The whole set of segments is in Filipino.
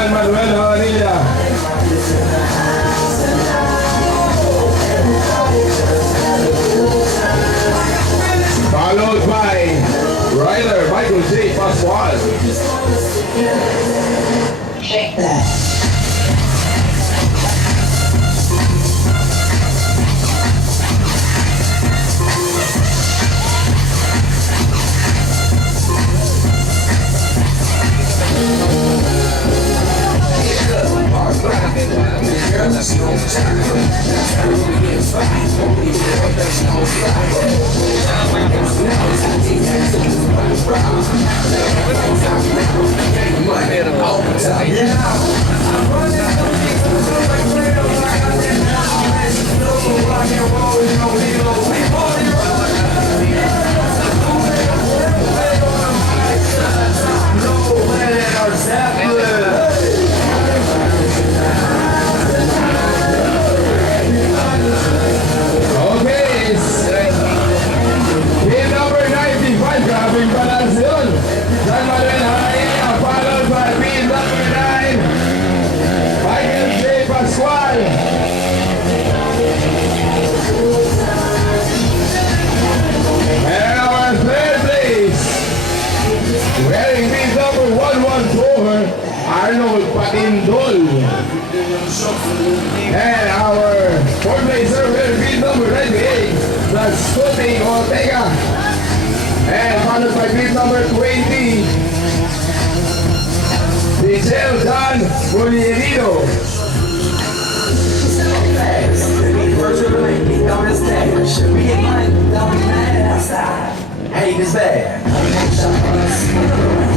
John Manuel Havanilla. Followed by Ryder Michael J. Pascual. Shake that. Arnold Patindol. And our fourth placer will be number 98, that's Scotty Ortega. And followed by grid number 20, Michelle Dan Bolierino. Hate is bad.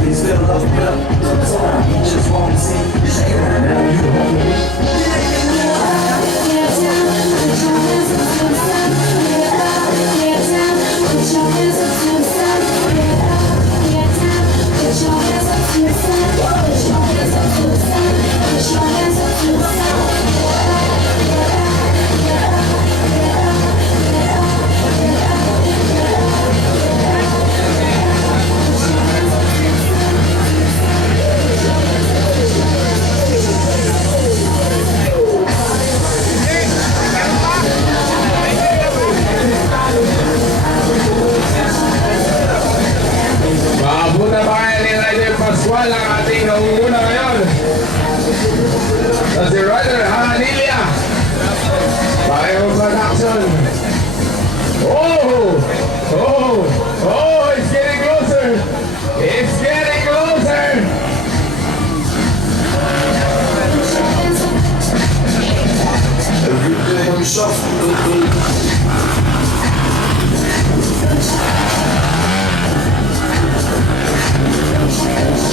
Please fill up, just want to see you shake it now. You want me? Pascual ang ating nauuna ngayon. Si Ryder Havanilla. Pareho production. Oh! Oh! Oh! It's getting closer! It's getting closer!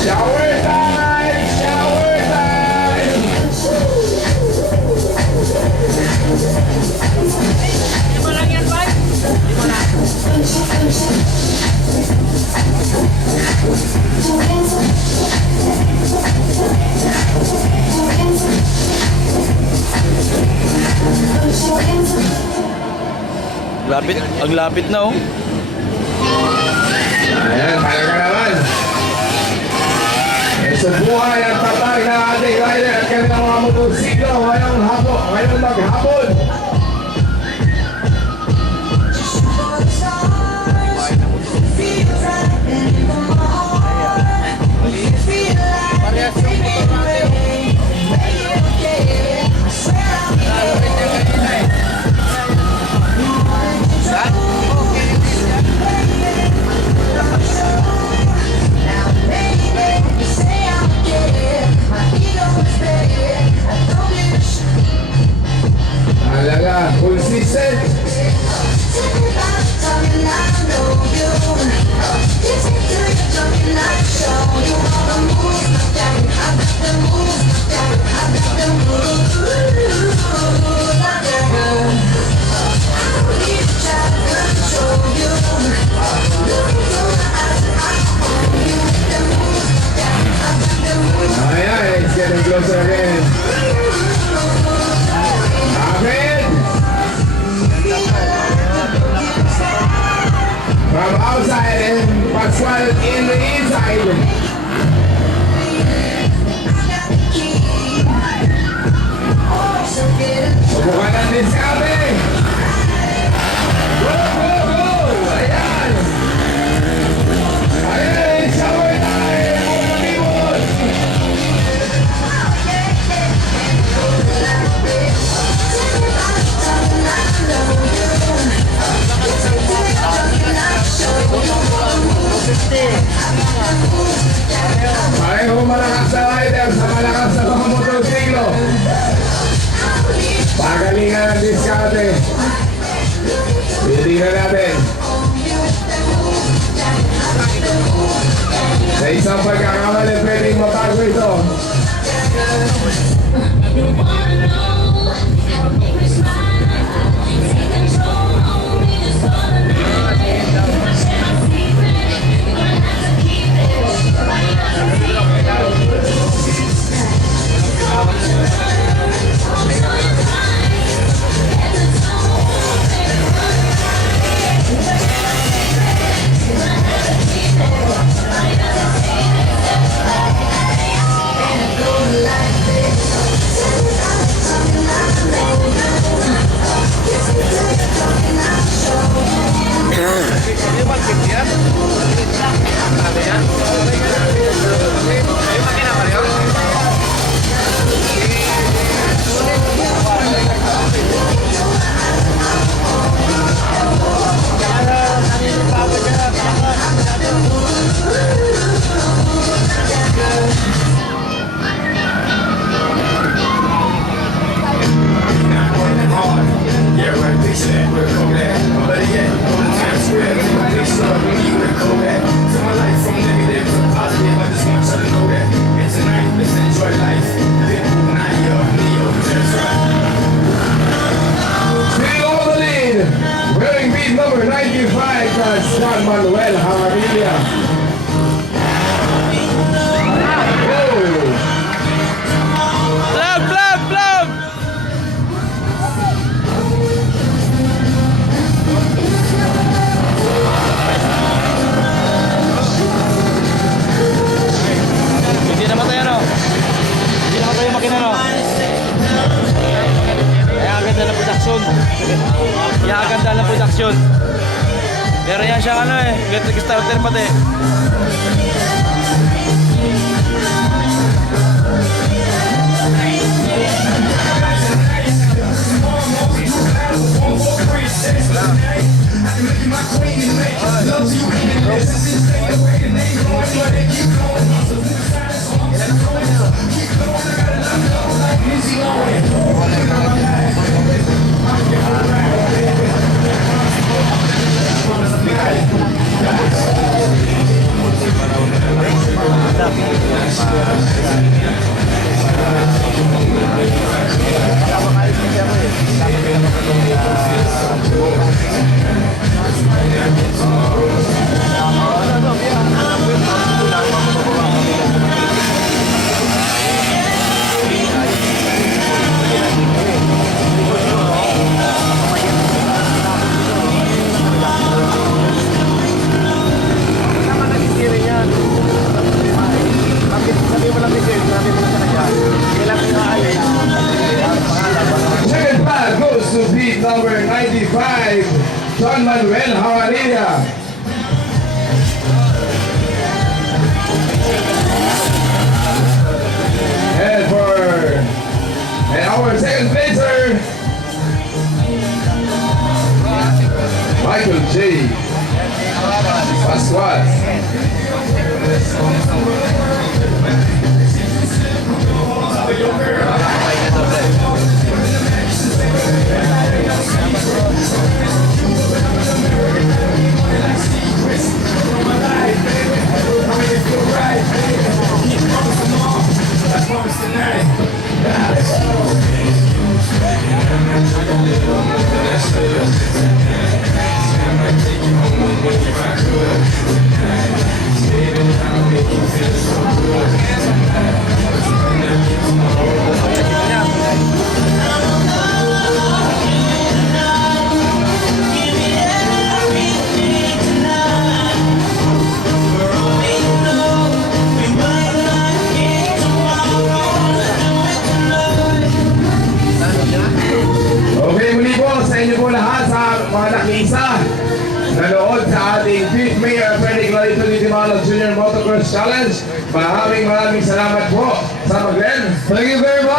Shower time! Shower time! Di mo lang yan, Pai? Di mo lang. Lapit, ang lapit na oh. Ayan, talaga naman. Subuhay ang tatay na ating rider at kanilang mga motorsiklo ngayong maghapon. Parehas yung motor natin. Lalo rin yung kanina eh. Saan? Talaga, consistent. Ayan, it's getting closer again. From outside and Pascual in the inside. Yeah, right, picture that, we're cool that. Better yet, go to Times Square, take a picture of me with Kodak. Turn my life from negative to positive, I just want y'all to know that. And tonight, let's enjoy life. Pitbull, Naya, Neo, that's right. Still on the lead, wearing beat number 95, that's Juan Manuel Jaramillo. Whoa. Vlog, vlog, vlog! Hindi naman tayo, no? Hindi naman tayo makina, no? Kaya ganda ng production. Kaya ganda ng production. Pero yan siyang ano eh, electric starter pati. Second pass goes to beat number 95, Juan Manuel Jaramillo. And our second placer, Michael J. Pascual. Okay, muli po sa inyo po lahat sa mga nakiisa nanood sa ating 5th Mayor Freddy Clarito Di Malo Junior Motocross Challenge. Maraming salamat po sa Maglen. Thank you very much.